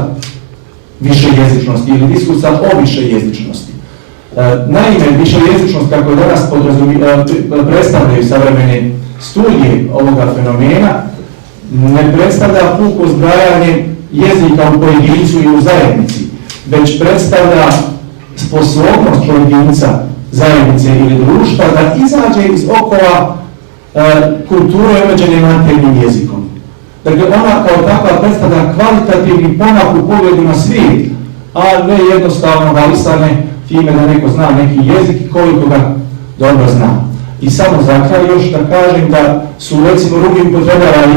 višejezičnosti ili diskursa o višejezičnosti. Naime, višejezičnost, kako danas predstavljaju savremene studije ovoga fenomena, ne predstavlja puko zbrajanje jezika u pojedincu i u zajednici, već predstavlja sposobnost pojedinca, zajednice ili društva da izađe iz okova kulture omeđene maternjim jezikom. Dakle, ona kao takva predstavlja kvalitativni pomak u pogledu na svijet, a ne jednostavno valisane time da neko zna neki jezik i koliko ga dobro zna. I samo za kraj još da kažem da su recimo Rumi upotrebljavali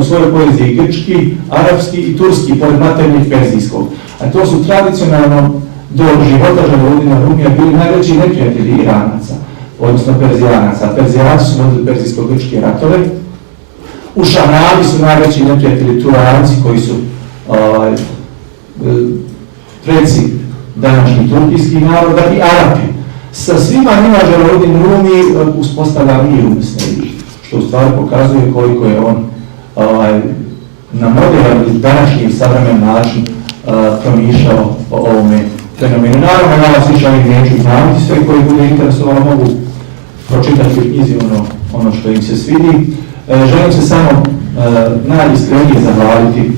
u svojoj poeziji grčki, arapski i turski pored maternjeg perzijskog. A to su tradicionalno do života Jalaluddina Rumija bili najveći neprijatelji Iranaca, odnosno Perzijanaca. Perzijanci su vodili perzijsko-grčke ratove. U Šanabi su najveći neprijatelji Turanci koji su preci današnjih turkijskih naroda i Arapi. Sa svima njima Jalaluddin Rumi uspostavlja mir u misli, što u stvari pokazuje koliko je on na moderan i današnji savremen način promišljao o ovome fenomenu. Naravno, na vas više ovih neću znamiti, sve koji bude interesovalo mogu pročitati u knjizi ono što im se svidi. Želim se samo najiskrenije zahvaliti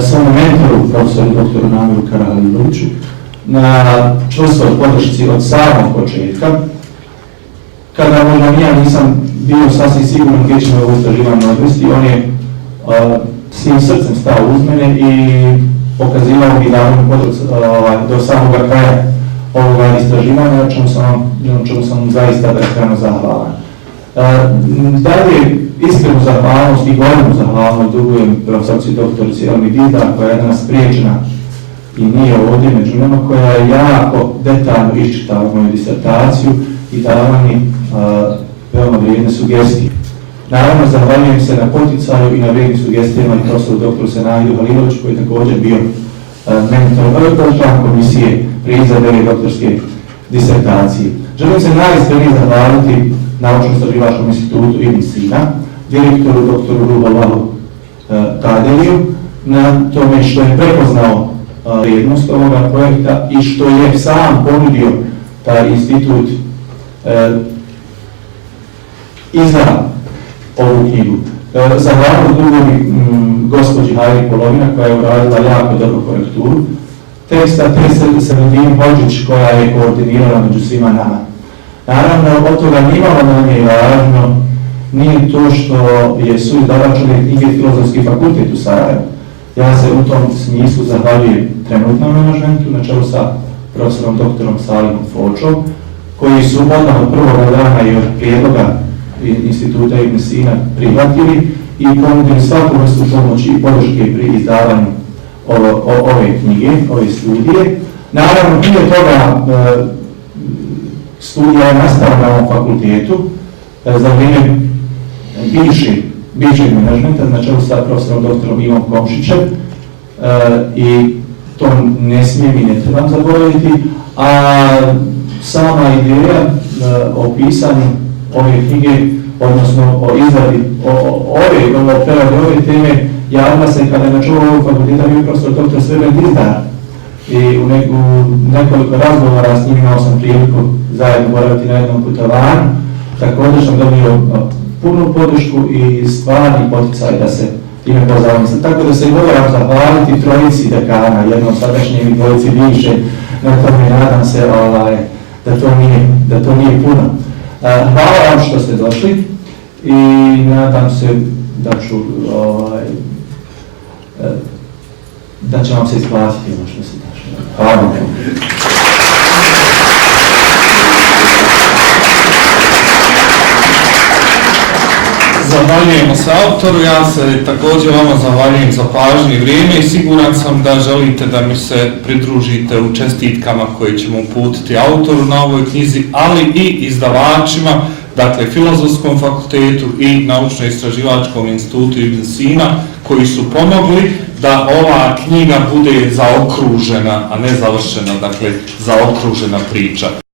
svom mentoru, profesoru doktoru Namiru Karaliloviću, na čvrstoj podršci od samog početka, kada možda ja nisam bio sasvim siguran gdje ćemo ovo istraživanje odvesti, on je svim srcem stao uz mene i pokazivao mi da do samoga kraja ovoga istraživanja, na čemu sam zaista beskrajno zahvalan. Dalje, iskrenu zahvalnost i gornu zahvalnost dugujem profesorci doktorici Elmi Dizdar, koja je danas spriječena i nije ovdje među nama, koja je jako detaljno iščitala moju disertaciju i dala mi veoma vrijedne sugestije. Naravno, zahvaljujem se na poticaju i na vrijednim sugestijama i profesoru doktoru Senahidu Haliloviću, koji je također bio mentor komisije pri izradi doktorske disertacije. Želim se najiskrenije zahvaliti Naučno-istraživačkom institutu Ibn Sina, direktoru doktoru Rubalahu Tadeliju, na tome što je prepoznao vrijednost ovoga projekta i što je sam ponudio taj institut izda ovu knjigu. Zahvaljujem drugovi gospođi Hajri Polovina koja je uradila jako dobru korekturu teksta, te Sredin Hođić koja je koordinirala među svima nama. Naravno, od toga nimalo manje važno nije to što je suizdavač ove knjige Filozofski fakultet u Sarajevu. Ja se u tom smislu zahvaljujem trenutnom menadžmentu na čelu sa profesorom doktorom Salihom Fočom, koji su odmah od prvog dana i od prijedloga Instituta Ibn Sina prihvatili i ponudili svaku vrstu pomoći i podrške pri izdavanju ove knjige, ove studije. Naravno, prije toga studija je nastala na ovom fakultetu za vrijeme bivšeg menadžmenta, na čelu sa profesorom doktorom Ivom Komšićem, i to ne smijem i ne trebam zaboraviti, a sama ideja o pisanju ove knjige, odnosno o izradi preradi ove teme, javila se kada je na čelu ovog fakulteta bio profesor dr. Srebrn Dizdar. I u nekoliko razgovora s njim imao sam priliku zajedno boraviti na jednom putovanju. Također sam dobio punu podršku i stvarni poticaj da se time pozabavim. Tako da se moram zahvaliti trojici dekana, jednom sadašnjem i dvojici bivše, na tome nadam se da to nije puno. Hvala vam što ste došli i nadam se da će vam se isplatiti ono što ste došli. Hvala vam. Zahvaljujemo se autoru, ja se također vama zahvaljujem za pažnju i vrijeme i siguran sam da želite da mi se pridružite u čestitkama koje ćemo uputiti autoru na ovoj knjizi, ali i izdavačima, dakle Filozofskom fakultetu i Naučno-istraživačkom institutu Ibn Sina, koji su pomogli da ova knjiga bude zaokružena, a ne završena, dakle zaokružena priča.